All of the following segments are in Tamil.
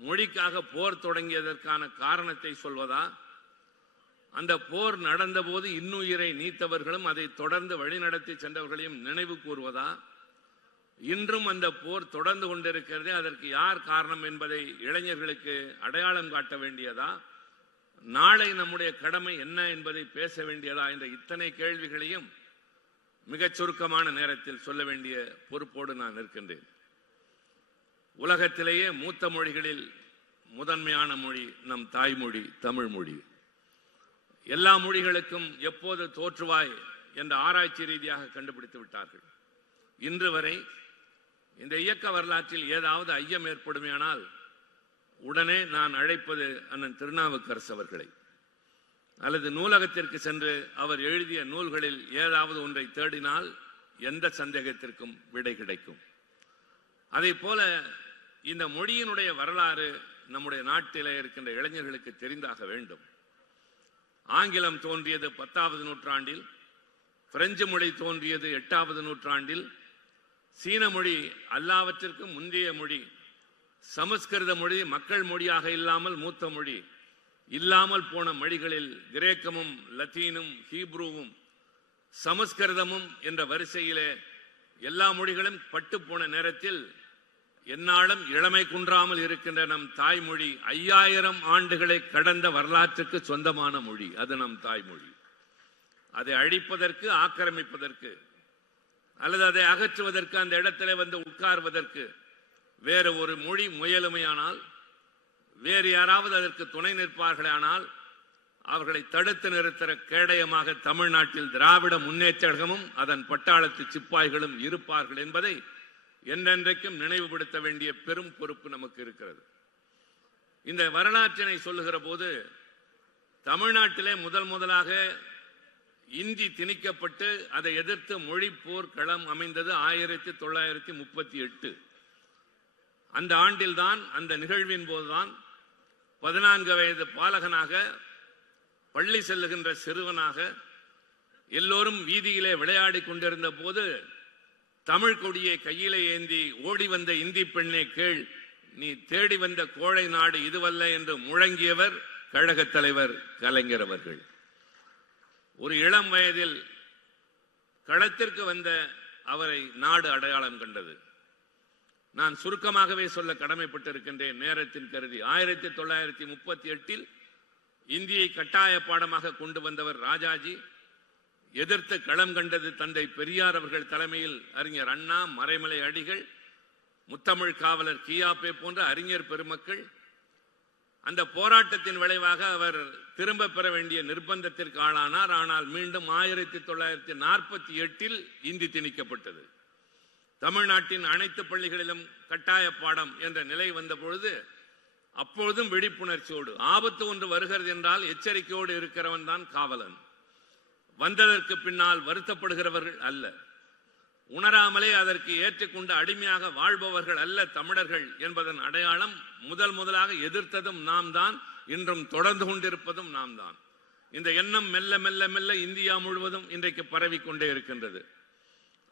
மொழிக்காக போர் தொடங்கியதற்கான காரணத்தை சொல்வதா? அந்த போர் நடந்தபோது இன்னுயிரை நீத்தவர்களும் அதை தொடர்ந்து வழிநடத்தி சென்றவர்களையும் நினைவு கூறுவதா? இன்றும் அந்த போர் தொடர்ந்து கொண்டிருக்கிறதே அதற்கு யார் காரணம் என்பதை இளைஞர்களுக்கு அடையாளம் காட்ட வேண்டியதா? நாளை நம்முடைய கடமை என்ன என்பதை பேச வேண்டியதா என்ற இத்தனை கேள்விகளையும் மிகச் சுருக்கமான நேரத்தில் சொல்ல வேண்டிய பொறுப்போடு நான் இருக்கின்றேன் உலகத்திலேயே மூத்த மொழிகளில் முதன்மையான மொழி நம் தாய்மொழி தமிழ் மொழி. எல்லா மொழிகளுக்கும் எப்போது தோற்றுவாய் என்ற ஆராய்ச்சி ரீதியாக கண்டுபிடித்து விட்டார்கள். இன்று வரை இந்த இயக்க வரலாற்றில் ஏதாவது ஐயம் ஏற்படுமையானால் உடனே நான் அழைப்பது அண்ணன் திருநாவுக்கரசு அவர்களை. அல்லது நூலகத்திற்கு சென்று அவர் எழுதிய நூல்களில் ஏதாவது ஒன்றை தேடினால் எந்த சந்தேகத்திற்கும் விடை கிடைக்கும். அதே போல இந்த மொழியினுடைய வரலாறு நம்முடைய நாட்டிலே இருக்கின்ற இளைஞர்களுக்கு தெரிந்தாக வேண்டும். ஆங்கிலம் தோன்றியது பத்தாவது நூற்றாண்டில் பிரெஞ்சு மொழி தோன்றியது எட்டாவது நூற்றாண்டில் சீன மொழி எல்லாவற்றிற்கும் முந்தைய மொழி சமஸ்கிருத மொழி மக்கள் மொழியாக இல்லாமல் மூத்த மொழி. இல்லாமல் போன மொழிகளில் கிரேக்கமும் லத்தீனும் ஹீப்ருவும் சமஸ்கிருதமும் என்ற வரிசையிலே எல்லா மொழிகளும் பட்டு போன நேரத்தில் என்னாலும் இளமை குன்றாமல் இருக்கின்ற நம் தாய்மொழி ஐயாயிரம் ஆண்டுகளை கடந்த வரலாற்றுக்கு சொந்தமான மொழி. அது நம் தாய்மொழி. அதை அழிப்பதற்கு ஆக்கிரமிப்பதற்கு அல்லது அதை அகற்றுவதற்கு அந்த இடத்திலே வந்து உட்கார்வதற்கு வேறு ஒரு மொழி முயலுமையானால் வேறு யாராவது அதற்கு துணை நிற்பார்களானால் அவர்களை தடுத்து நிறுத்துற கேடயமாக தமிழ்நாட்டில் திராவிட முன்னேற்றகமும் அதன் பட்டாளத்து சிப்பாய்களும் இருப்பார்கள் என்பதை என்றென்றைக்கும் நினைவுபடுத்த வேண்டிய பெரும் பொறுப்பு நமக்கு இருக்கிறது. இந்த வரலாற்றினை சொல்லுகிற போது தமிழ்நாட்டிலே முதல் முதலாக இந்தி திணிக்கப்பட்டு அதை எதிர்த்து மொழி போர் களம் அமைந்தது ஆயிரத்தி தொள்ளாயிரத்தி முப்பத்தி எட்டு. அந்த ஆண்டில்தான் அந்த நிகழ்வின் போதுதான் பதினான்கு வயது பாலகனாக பள்ளி செல்லுகின்ற சிறுவனாக எல்லோரும் வீதியிலே விளையாடி கொண்டிருந்த போது தமிழ் கொடியை கையிலே ஏந்தி ஓடி வந்த இந்தி பெண்ணே கேள் நீ தேடி வந்த கோழை நாடு இதுவல்ல என்று முழங்கியவர் கழகத் தலைவர் கலைஞர் அவர்கள். ஒரு இளம் வயதில் களத்திற்கு வந்த அவரை நாடு அடையாளம் கண்டது. நான் சுருக்கமாகவே சொல்ல கடமைப்பட்டிருக்கின்றேன். நேரத்தின் கருதி. ஆயிரத்தி தொள்ளாயிரத்தி முப்பத்தி எட்டில் இந்தியை கட்டாய பாடமாக கொண்டு வந்தவர் ராஜாஜி எதிர்த்து களம் கண்டது தந்தை பெரியார் அவர்கள் தலைமையில் அறிஞர் அண்ணா மறைமலை அடிகள் முத்தமிழ் காவலர் கியாப்பே போன்ற அறிஞர் பெருமக்கள். அந்த போராட்டத்தின் விளைவாக அவர் திரும்ப பெற வேண்டிய நிர்பந்தத்திற்கு ஆளானார். ஆனால் மீண்டும் ஆயிரத்தி தொள்ளாயிரத்தி நாற்பத்தி எட்டில் இந்தி திணிக்கப்பட்டது. தமிழ்நாட்டின் அனைத்து பள்ளிகளிலும் கட்டாய பாடம் என்ற நிலை வந்த பொழுது அப்பொழுதும் விழிப்புணர்ச்சியோடு ஆபத்து ஒன்று வருகிறது என்றால் எச்சரிக்கையோடு இருக்கிறவன் தான் காவலன். வந்ததற்கு பின்னால் வருத்தப்படுகிறவர்கள் அல்ல. உணராமலே அதற்கு ஏற்றுக்கொண்டு அடிமையாக வாழ்பவர்கள் அல்ல தமிழர்கள் என்பதன் அடையாளம் முதல் முதலாக எதிர்த்ததும் நாம் தான் இன்றும் தொடர்ந்து கொண்டிருப்பதும் நாம் தான். இந்த எண்ணம் மெல்ல மெல்ல மெல்ல இந்தியா முழுவதும் இன்றைக்கு பரவி கொண்டே இருக்கின்றது.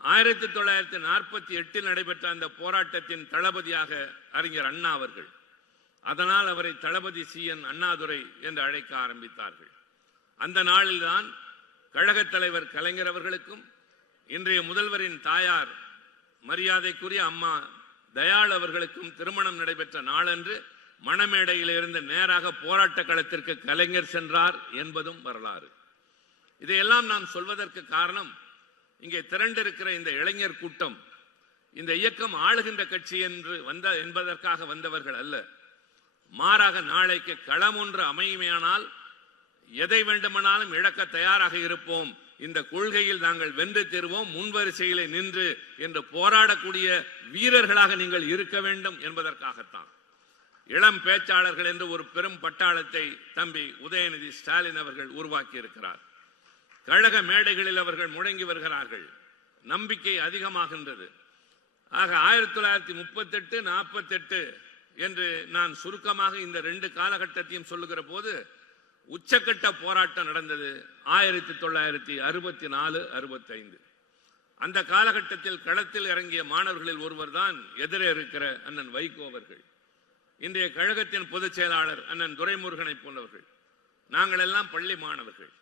ஆயிரத்தி தொள்ளாயிரத்தி நாற்பத்தி எட்டில் நடைபெற்ற அந்த போராட்டத்தின் தளபதியாக அறிஞர் அண்ணா அவர்கள். அதனால் அவரை தளபதி சி. என். அண்ணாதுரை என்று அழைக்க ஆரம்பித்தார்கள். அந்த நாளில்தான் கழகத் தலைவர் கலைஞர் அவர்களுக்கும் இன்றைய முதல்வரின் தாயார் மரியாதைக்குரிய அம்மா தயாள் அவர்களுக்கும் திருமணம் நடைபெற்ற நாளன்று மணமேடையில் இருந்து நேராக போராட்ட களத்திற்கு கலைஞர் சென்றார் என்பதும் வரலாறு. இதையெல்லாம் நான் சொல்வதற்கு காரணம் இங்கே திரண்டிருக்கிற இந்த இளைஞர் கூட்டம் இந்த இயக்கம் ஆளுகின்ற கட்சி என்று வந்த என்பதற்காக வந்தவர்கள் அல்ல. மாறாக நாளைக்கு களம் ஒன்று அமையுமையானால் எதை வேண்டுமானாலும் இழக்க தயாராக இருப்போம். இந்த கொள்கையில் நாங்கள் வென்று தருவோம். முன்வரிசையிலே நின்று என்று போராடக்கூடிய வீரர்களாக நீங்கள் இருக்க வேண்டும் என்பதற்காகத்தான். இளம் பேச்சாளர்கள் என்று ஒரு பெரும் பட்டாளத்தை தம்பி உதயநிதி ஸ்டாலின் அவர்கள் உருவாக்கி இருக்கிறார் கழக மேடைகளில் அவர்கள் முழங்கி வருகிறார்கள். நம்பிக்கை அதிகமாகின்றது. ஆக ஆயிரத்தி தொள்ளாயிரத்தி முப்பத்தெட்டு நாற்பத்தெட்டு என்று நான் சுருக்கமாக இந்த ரெண்டு காலகட்டத்தையும் சொல்லுகிற போது உச்சக்கட்ட போராட்டம் நடந்தது ஆயிரத்தி தொள்ளாயிரத்தி அறுபத்தி நாலு அறுபத்தைந்து. அந்த காலகட்டத்தில் களத்தில் இறங்கிய மாணவர்களில் ஒருவர் தான் எதிரே இருக்கிற அண்ணன் வைகோ அவர்கள். இன்றைய கழகத்தின் பொதுச் செயலாளர் அண்ணன் துரைமுருகனை போன்றவர்கள். நாங்கள் எல்லாம் பள்ளி மாணவர்கள்.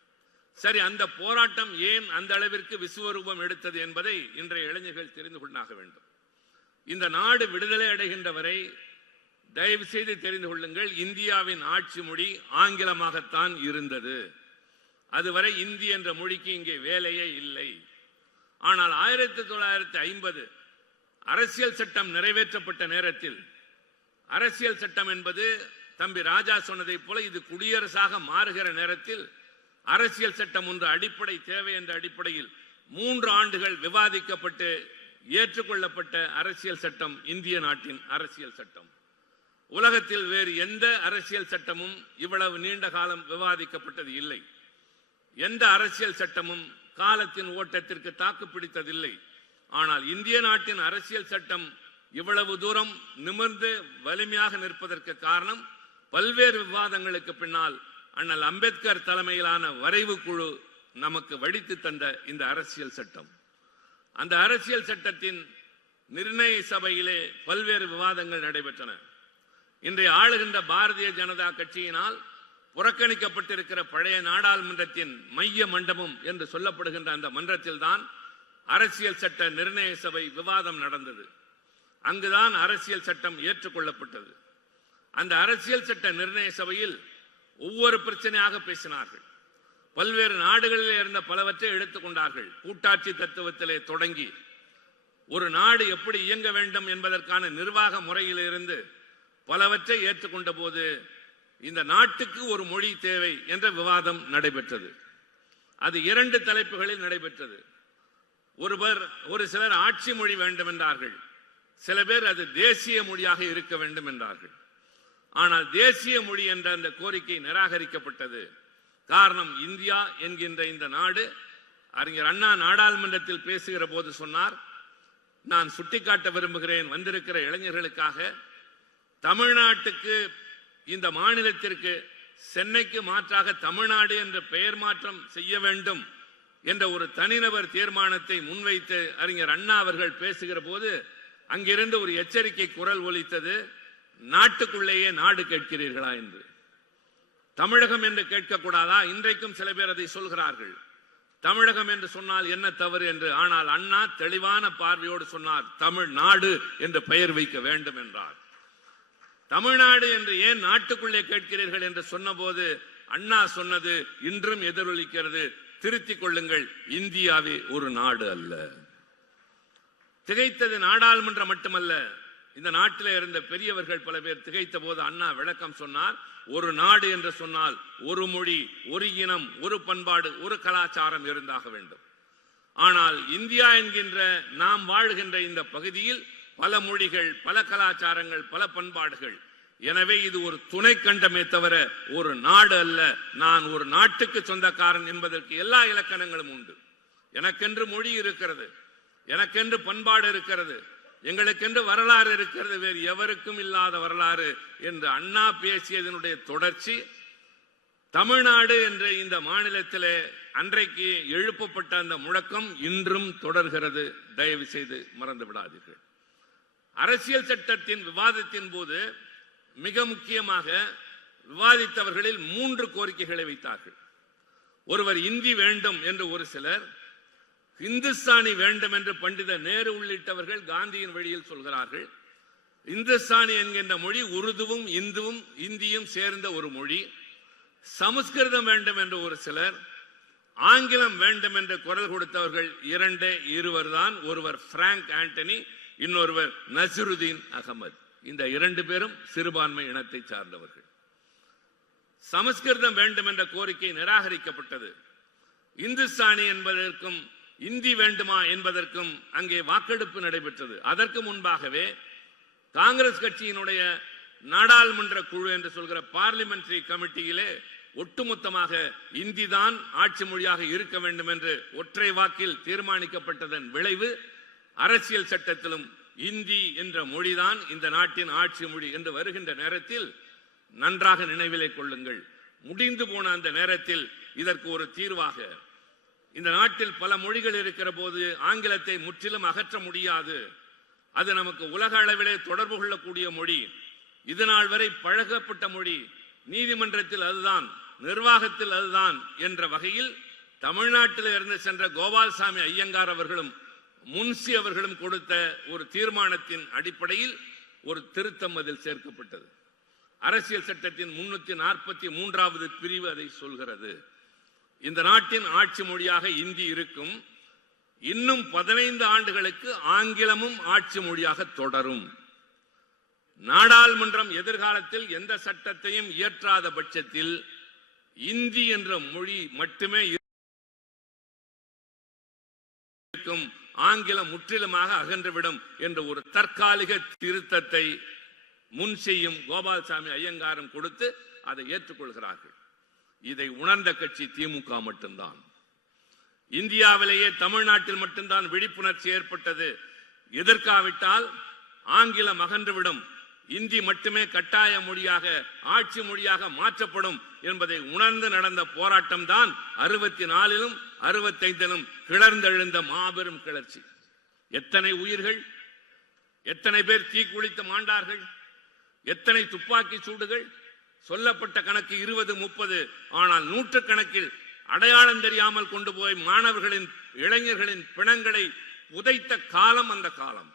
சரி அந்த போராட்டம் ஏன் அந்த அளவிற்கு விஸ்வரூபம் எடுத்தது என்பதை இன்றைய இளைஞர்கள் தெரிந்து கொண்டாக வேண்டும். இந்த நாடு விடுதலை அடைகின்ற வரை தயவு செய்து தெரிந்து கொள்ளுங்கள் இந்தியாவின் ஆட்சி மொழி ஆங்கிலமாகத்தான் இருந்தது. அதுவரை இந்தி என்ற மொழிக்கு இங்கே வேலையே இல்லை. ஆனால் ஆயிரத்தி தொள்ளாயிரத்தி ஐம்பது அரசியல் சட்டம் நிறைவேற்றப்பட்ட நேரத்தில் அரசியல் சட்டம் என்பது தம்பி ராஜா சொன்னதைப் போல இது குடியரசாக மாறுகிற நேரத்தில் அரசியல் சட்டம் ஒன்று அடிப்படை தேவை என்ற அடிப்படையில் மூன்று ஆண்டுகள் விவாதிக்கப்பட்டு ஏற்றுக்கொள்ளப்பட்ட அரசியல் சட்டம் இந்திய நாட்டின் அரசியல் சட்டம். உலகத்தில் வேறு எந்த அரசியல் சட்டமும் இவ்வளவு நீண்ட காலம் விவாதிக்கப்பட்டது இல்லை. எந்த அரசியல் சட்டமும் காலத்தின் ஓட்டத்திற்கு தாக்கு பிடித்ததில்லை. ஆனால் இந்திய நாட்டின் அரசியல் சட்டம் இவ்வளவு தூரம் நிமிர்ந்து வலிமையாக நிற்பதற்கு காரணம் பல்வேறு விவாதங்களுக்கு பின்னால் அண்ணல் அம்பேத்கர் தலைமையிலான வரைவு குழு நமக்கு வடித்து தந்த இந்த அரசியல் சட்டம். அந்த அரசியல் சட்டத்தின் நிர்ணய சபையிலே பல்வேறு விவாதங்கள் நடைபெற்றன. இன்றைய ஆளுகின்ற பாரதிய ஜனதா கட்சியினால் புறக்கணிக்கப்பட்டிருக்கிற பழைய நாடாளுமன்றத்தின் மைய மண்டபம் என்று சொல்லப்படுகின்ற அந்த மன்றத்தில் தான் அரசியல் சட்ட நிர்ணய சபை விவாதம் நடந்தது. அங்குதான் அரசியல் சட்டம் ஏற்றுக்கொள்ளப்பட்டது. அந்த அரசியல் சட்ட நிர்ணய சபையில் ஒவ்வொரு பிரச்சனையாக பேசினார்கள். பல்வேறு நாடுகளில் இருந்த பலவற்றை எடுத்துக்கொண்டார்கள் கூட்டாட்சி தத்துவத்திலே தொடங்கி ஒரு நாடு எப்படி இயங்க வேண்டும் என்பதற்கான நிர்வாக முறையிலிருந்து பலவற்றை ஏற்றுக்கொண்ட போது இந்த நாட்டுக்கு ஒரு மொழி தேவை என்ற விவாதம் நடைபெற்றது. அது இரண்டு தலைப்புகளில் நடைபெற்றது. ஒருவர் ஒரு சிலர் ஆட்சி மொழி வேண்டும் என்றார்கள் சில பேர் அது தேசிய மொழியாக இருக்க வேண்டும் என்றார்கள். ஆனால் தேசிய மொழி என்ற அந்த கோரிக்கை நிராகரிக்கப்பட்டது. காரணம் இந்தியா என்கின்ற இந்த நாடு அறிஞர் அண்ணா நாடாளுமன்றத்தில் பேசுகிற போது சொன்னார் நான் சுட்டிக்காட்ட விரும்புகிறேன் வந்திருக்கிற இளைஞர்களுக்காக. தமிழ்நாட்டுக்கு இந்த மாநிலத்திற்கு சென்னைக்கு மாற்றாக தமிழ்நாடு என்ற பெயர் மாற்றம் செய்ய வேண்டும் என்ற ஒரு தனிநபர் தீர்மானத்தை முன்வைத்து அறிஞர் அண்ணா அவர்கள் பேசுகிற போது அங்கிருந்து ஒரு எச்சரிக்கை குரல் ஒலித்தது. நாட்டுக்குள்ளேயே நாடு கேட்கிறீர்களா என்று? தமிழகம் என்று கேட்கக்கூடாதா? இன்றைக்கும் சில பேர் அதை சொல்கிறார்கள். தமிழகம் என்று சொன்னால் என்ன தவறு என்று? ஆனால் அண்ணா தெளிவான பார்வையோடு சொன்னார் தமிழ்நாடு என்று பெயர் வைக்க வேண்டும் என்றார். தமிழ்நாடு என்று ஏன் நாட்டுக்குள்ளே கேட்கிறீர்கள் என்று சொன்னபோது அண்ணா சொன்னது இன்றும் எதிரொலிக்கிறது. திருத்திக் கொள்ளுங்கள் இந்தியாவே ஒரு நாடு அல்ல. திகைத்தது நாடாளுமன்றம் மட்டுமல்ல இந்த நாட்டில் இருந்த பெரியவர்கள் பல பேர் திகைத்த போது அண்ணா விளக்கம் சொன்னார் ஒரு நாடு என்று சொன்னால் ஒரு மொழி ஒரு இனம் ஒரு பண்பாடு ஒரு கலாச்சாரம் இருந்தாக வேண்டும். ஆனால் இந்தியா என்கின்ற நாம் வாழ்கின்ற இந்த பகுதியில் பல மொழிகள் பல கலாச்சாரங்கள் பல பண்பாடுகள். எனவே இது ஒரு துணை கண்டமே தவிர ஒரு நாடு அல்ல. நான் ஒரு நாட்டுக்கு சொந்தக்காரன் என்பதற்கு எல்லா இலக்கணங்களும் உண்டு. எனக்கென்று மொழி இருக்கிறது எனக்கென்று பண்பாடு இருக்கிறது எங்களுக்கென்று வரலாறு இருக்கிறது வேறு எவருக்கும் இல்லாத வரலாறு என்று அண்ணா பேசியதனுடைய தொடர்ச்சி தமிழ்நாடு என்ற இந்த மாநிலத்திலே அன்றைக்கு எழுப்பப்பட்ட அந்த முழக்கம் இன்றும் தொடர்கிறது. தயவு செய்து மறந்து விடாதீர்கள். அரசியல் சட்டத்தின் விவாதத்தின் போது மிக முக்கியமாக விவாதித்தவர்களில் மூன்று கோரிக்கைகளை வைத்தார்கள். ஒருவர் இந்தி வேண்டும் என்று ஒரு சிலர் இந்துஸ்தானி வேண்டும் என்று பண்டித நேரு உள்ளிட்டவர்கள் காந்தியின் வழியில் சொல்கிறார்கள் இந்துஸ்தானி என்கின்ற மொழி உருதுவும் இந்துவும் இந்தியும் சேர்ந்த ஒரு மொழி. சமஸ்கிருதம் வேண்டும் என்று ஒரு சிலர் ஆங்கிலம் வேண்டும் என்று குரல் கொடுத்தவர்கள் இரண்டே இருவர் தான் ஒருவர் பிராங்க் ஆண்டனி இன்னொருவர் நசிருதீன் அகமது. இந்த இரண்டு பேரும் சிறுபான்மை இனத்தை சார்ந்தவர்கள். சமஸ்கிருதம் வேண்டும் என்ற கோரிக்கை நிராகரிக்கப்பட்டது. இந்துஸ்தானி என்பதற்கும் இந்தி வேண்டுமா என்பதற்கும் அங்கே வாக்கெடுப்பு நடைபெற்றது. அதற்கு முன்பாகவே காங்கிரஸ் கட்சியினுடைய நாடாளுமன்ற குழு என்று சொல்கிற பார்லிமெண்டரி கமிட்டியிலே ஒட்டுமொத்தமாக இந்தி தான் ஆட்சி மொழியாக இருக்க வேண்டும் என்று ஒற்றை வாக்கில் தீர்மானிக்கப்பட்டதன் விளைவு அரசியல் சட்டத்திலும் இந்தி என்ற மொழிதான் இந்த நாட்டின் ஆட்சி மொழி என்று வருகின்ற நேரத்தில் நன்றாக நினைவிலை கொள்ளுங்கள். முடிந்து போன அந்த நேரத்தில் இதற்கு ஒரு தீர்வாக இந்த நாட்டில் பல மொழிகள் இருக்கிற போது ஆங்கிலத்தை முற்றிலும் அகற்ற முடியாது. அது நமக்கு உலக அளவிலே தொடர்பு கொள்ளக்கூடிய மொழி. இது நாள் வரை பழகப்பட்ட மொழி. நீதிமன்றத்தில் அதுதான் நிர்வாகத்தில் அதுதான் என்ற வகையில் தமிழ்நாட்டில் இருந்து சென்ற கோபால்சாமி ஐயங்கார் அவர்களும் முன்சி அவர்களும் கொடுத்த ஒரு தீர்மானத்தின் அடிப்படையில் ஒரு திருத்தம் அதில் சேர்க்கப்பட்டது. அரசியல் சட்டத்தின் முன்னூத்தி நாற்பத்தி மூன்றாவது பிரிவு அதை சொல்கிறது. இந்த நாட்டின் ஆட்சி மொழியாக இந்தி இருக்கும். இன்னும் பதினைந்து ஆண்டுகளுக்கு ஆங்கிலமும் ஆட்சி மொழியாக தொடரும். நாடாளுமன்றம் எதிர்காலத்தில் எந்த சட்டத்தையும் இயற்றாத பட்சத்தில் இந்தி என்ற மொழி மட்டுமே இருக்கும். ஆங்கிலம் முற்றிலுமாக அகன்றுவிடும் என்ற ஒரு தற்காலிக திருத்தத்தை முன் செய்யும் கோபால்சாமி ஐயங்காரும் கொடுத்து அதை ஏற்றுக்கொள்கிறார்கள். இதை உணர்ந்த கட்சி திமுக மட்டும்தான். இந்தியாவிலேயே தமிழ்நாட்டில் மட்டும்தான் விழிப்புணர்ச்சி ஏற்பட்டது. எதிர்க்காவிட்டால் ஆங்கிலம் அகன்றுவிடும். இந்தி மட்டுமே கட்டாய மொழியாக ஆட்சி மொழியாக மாற்றப்படும் என்பதை உணர்ந்து நடந்த போராட்டம் தான் அறுபத்தி நாலிலும் அறுபத்தைந்திலும் கிளர்ந்தெழுந்த மாபெரும் கிளர்ச்சி. எத்தனை உயிர்கள் எத்தனை பேர் தீக்குளித்து மாண்டார்கள் எத்தனை துப்பாக்கி சூடுகள் சொல்லப்பட்ட கணக்கு இருபது முப்பது ஆனால் நூற்றுக்கணக்கில் அடையாளம் தெரியாமல் கொண்டு போய் மாணவர்களின் இளைஞர்களின் பிணங்களை உதைத்த காலம் அந்த காலம்.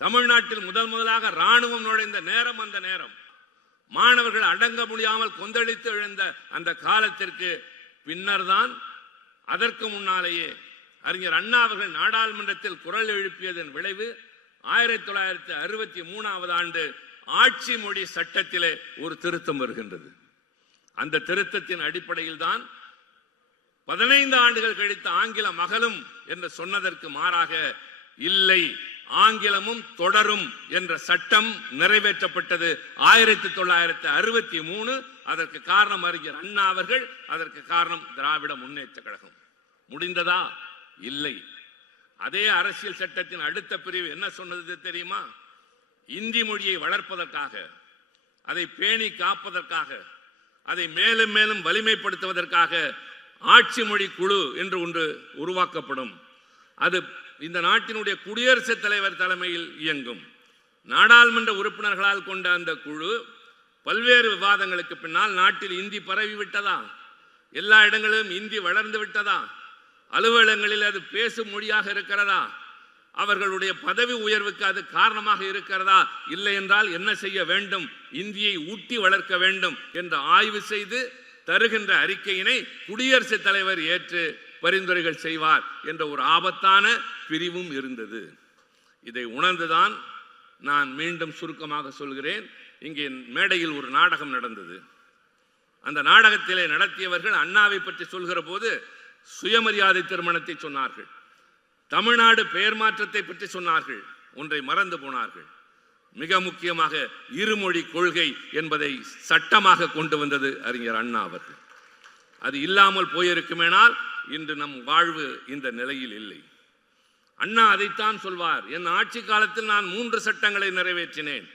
தமிழ்நாட்டில் முதல் முதலாக ராணுவம் நுழைந்த நேரம் அந்த நேரம். மாணவர்கள் அடங்க முடியாமல் கொந்தளித்து எழுந்த அந்த காலத்திற்கு பின்னர்தான் அதற்கு முன்னாலேயே அறிஞர் அண்ணா அவர்கள் நாடாளுமன்றத்தில் குரல் எழுப்பியதன் விளைவு ஆயிரத்தி தொள்ளாயிரத்தி அறுபத்தி மூணாவது ஆண்டு ஆட்சி மொழி சட்டத்திலே ஒரு திருத்தம் வருகின்றது. அந்த திருத்தத்தின் அடிப்படையில் தான் பதினைந்து ஆண்டுகள் கழித்த ஆங்கில மகளும் என்று சொன்னதற்கு மாறாக இல்லை ஆங்கிலமும் தொடரும் என்ற சட்டம் நிறைவேற்றப்பட்டது ஆயிரத்தி தொள்ளாயிரத்தி அறுபத்தி மூணு. அதற்கு காரணம் அறிஞர் அண்ணா அவர்கள் அதற்கு காரணம் திராவிட முன்னேற்ற கழகம். முடிந்ததா? இல்லை. அதே அரசியல் சட்டத்தின் அடுத்த பிரிவு என்ன சொன்னது தெரியுமா? இந்தி மொழியை வளர்ப்பதற்காக அதை பேணி காப்பதற்காக அதை மேலும் மேலும் வலிமைப்படுத்துவதற்காக ஆட்சி மொழி குழு என்று ஒன்று உருவாக்கப்படும். அது இந்த நாட்டினுடைய குடியரசுத் தலைவர் தலைமையில் இயங்கும். நாடாளுமன்ற உறுப்பினர்களால் கொண்ட அந்த குழு பல்வேறு விவாதங்களுக்கு பின்னால் நாட்டில் இந்தி பரவி விட்டதா? எல்லா இடங்களிலும் இந்தி வளர்ந்து விட்டதா? அலுவலகங்களில் அது பேசும் மொழியாக இருக்கிறதா? அவர்களுடைய பதவி உயர்வுக்கு அது காரணமாக இருக்கிறதா? இல்லை என்றால் என்ன செய்ய வேண்டும்? இந்தியை ஊட்டி வளர்க்க வேண்டும் என்று ஆய்வு செய்து தருகின்ற அறிக்கையினை குடியரசுத் தலைவர் ஏற்று பரிந்துரைகள் செய்வார் என்ற ஒரு ஆபத்தான பிரிவும் இருந்தது. இதை உணர்ந்துதான் நான் மீண்டும் சுருக்கமாக சொல்கிறேன். இங்கே மேடையில் ஒரு நாடகம் நடந்தது. அந்த நாடகத்திலே நடத்தியவர்கள் அண்ணாவை பற்றி சொல்கிற போது சுயமரியாதை திருமணத்தை சொன்னார்கள். தமிழ்நாடு பெயர் மாற்றத்தை பற்றி சொன்னார்கள். ஒன்றை மறந்து போனார்கள். மிக முக்கியமாக இருமொழி கொள்கை என்பதை சட்டமாக கொண்டு வந்தது அறிஞர் அண்ணா அவர்கள். அது இல்லாமல் போயிருக்குமேனால் இன்று நம் வாழ்வு இந்த நிலையில் இல்லை. அண்ணா அதைத்தான் சொல்வார் என் ஆட்சி காலத்தில் நான் மூன்று சட்டங்களை நிறைவேற்றினேன்.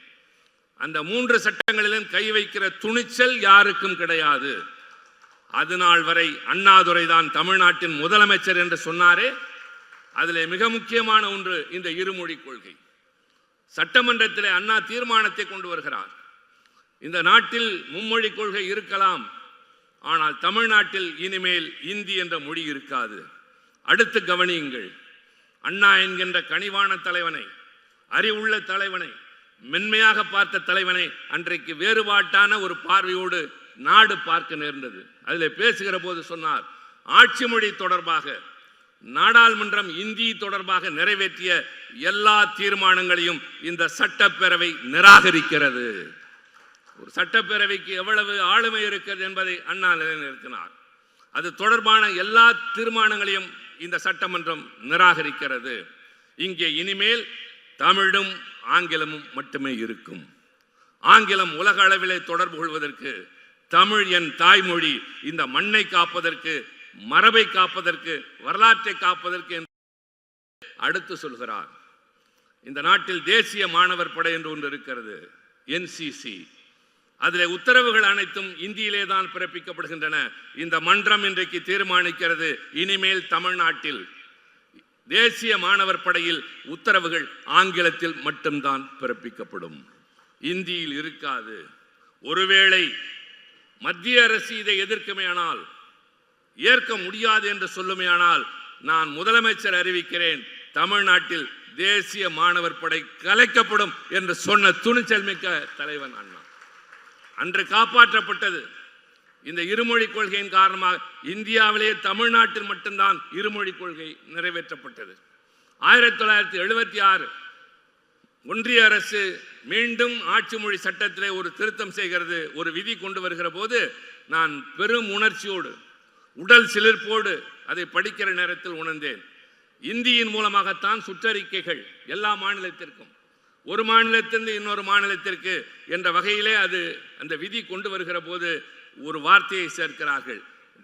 அந்த மூன்று சட்டங்களிலும் கை வைக்கிற துணிச்சல் யாருக்கும் கிடையாது. அது நாள் வரை அண்ணாதுரை தான் தமிழ்நாட்டின் முதலமைச்சர் என்று சொன்னாரே அதிலே மிக முக்கியமான ஒன்று இந்த இருமொழி கொள்கை. சட்டமன்றத்தில் அண்ணா தீர்மானத்தை கொண்டு வருகிறார். இந்த நாட்டில் மும்மொழி கொள்கை இருக்கலாம். ஆனால் தமிழ்நாட்டில் இனிமேல் இந்தி என்ற மொழி இருக்காது. அடுத்து கவனியுங்கள். அண்ணா என்கின்ற கனிவான தலைவனை அறிவுள்ள தலைவனை மென்மையாக பார்த்த தலைவனை அன்றைக்கு வேறுபாட்டான ஒரு பார்வையோடு நாடு பார்க்க நேர்ந்தது. அதில் பேசுகிற போது சொன்னார் ஆட்சி மொழி தொடர்பாக நாடாளுமன்றம் இந்தி தொடர்பாக நிறைவேற்றிய எல்லா தீர்மானங்களையும் இந்த சட்டப்பேரவை நிராகரிக்கிறது. ஒரு சட்டப்பேரவைக்கு எவ்வளவு ஆளுமை இருக்கிறது என்பதை அண்ணா நிலைநிறுத்தினார். அது தொடர்பான எல்லா தீர்மானங்களையும் இந்த சட்டமன்றம் நிராகரிக்கிறது. இங்கே இனிமேல் தமிழும் ஆங்கிலமும் மட்டுமே இருக்கும். ஆங்கிலம் உலக அளவிலே தொடர்பு கொள்வதற்கு தமிழ் என் தாய்மொழி இந்த மண்ணை காப்பதற்கு மரபை காப்பதற்கு வரலாற்றை காப்பதற்கு என்று அடுத்து சொல்கிறார். இந்த நாட்டில் தேசிய மாணவர் படை என்று ஒன்று இருக்கிறது என்சிசி அதில் உத்தரவுகள் அனைத்தும் இந்தியிலே தான் பிறப்பிக்கப்படுகின்றன. இந்த மன்றம் இன்றைக்கு தீர்மானிக்கிறது இனிமேல் தமிழ்நாட்டில். தேசிய மாணவர் படையில் உத்தரவுகள் ஆங்கிலத்தில் மட்டும்தான் பிறப்பிக்கப்படும். இந்தியில் இருக்காது. ஒருவேளை மத்திய அரசு இதை எதிர்க்குமேயானால் ஏற்க முடியாது என்று சொல்லுமேயானால் நான் முதலமைச்சர் அறிவிக்கிறேன் தமிழ்நாட்டில் தேசிய மாணவர் படை கலைக்கப்படும் என்று சொன்ன துணிச்சல் மிக்க தலைவன் அண்ணா. அன்று காப்பாற்றப்பட்டது. இந்த இருமொழி கொள்கையின் காரணமாக இந்தியாவிலேயே தமிழ்நாட்டில் மட்டும்தான் இருமொழி கொள்கை நிறைவேற்றப்பட்டது. ஆயிரத்தி தொள்ளாயிரத்தி எழுபத்தி ஆறு ஒன்றிய அரசு மீண்டும் ஆட்சி மொழி சட்டத்திலே ஒரு திருத்தம் செய்கிறது ஒரு விதி கொண்டு வருகிற போது நான் பெரும் உணர்ச்சியோடு உடல் சிலிர்ப்போடு அதை படிக்கிற நேரத்தில் உணர்ந்தேன். இந்தியின் மூலமாகத்தான் சுற்றறிக்கைகள் எல்லா மாநிலத்திற்கும். ஒரு மாநிலத்திலிருந்து இன்னொரு மாநிலத்திற்கு என்ற வகையிலே அது அந்த விதி கொண்டு வருகிற போது ஒரு வார்த்தையை சேர்க்கிறார்கள்.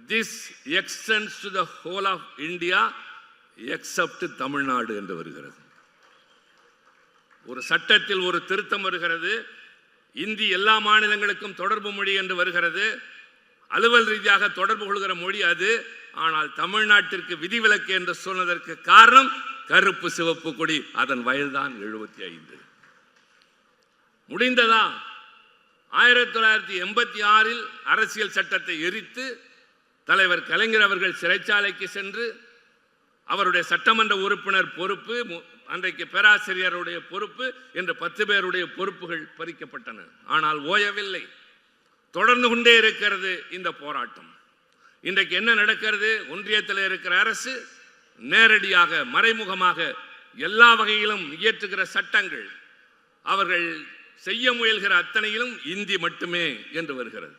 This extends to the whole of India except Tamil Nadu என்று வருகிறது. ஒரு சட்டத்தில் ஒரு திருத்தம் வருகிறது. இந்தி எல்லா மாநிலங்களுக்கும் தொடர்பு மொழி என்று வருகிறது. அலுவல் ரீதியாக தொடர்பு கொள்கிற மொழி அது. ஆனால் தமிழ்நாட்டிற்கு விதிவிலக்கு என்று சொன்னதற்கு காரணம் கருப்பு சிவப்பு கொடி. அதன் வயதுதான் எழுபத்தி ஐந்து முடிந்ததா? ஆயிரத்தி தொள்ளாயிரத்தி எண்பத்தி ஆறில் அரசியல் சட்டத்தை எரித்து தலைவர் கலைஞர் அவர்கள் சிறைச்சாலைக்கு சென்று அவருடைய சட்டமன்ற உறுப்பினர் பொறுப்பு மு- அன்றைக்கு பேராசிரியருடைய பொறுப்பு என்று பத்து பேருடைய பொறுப்புகள் பறிக்கப்பட்டன. ஆனால் ஓயவில்லை. தொடர்ந்து கொண்டே இருக்கிறது இந்த போராட்டம். இன்றைக்கு என்ன நடக்கிறது? ஒன்றியத்தில் இருக்கிற அரசு நேரடியாக மறைமுகமாக எல்லா வகையிலும் இயற்றுகிற சட்டங்கள். அவர்கள் செய்ய முயல்கிற அத்தனையிலும் இந்தி மட்டுமே என்று வருகிறது.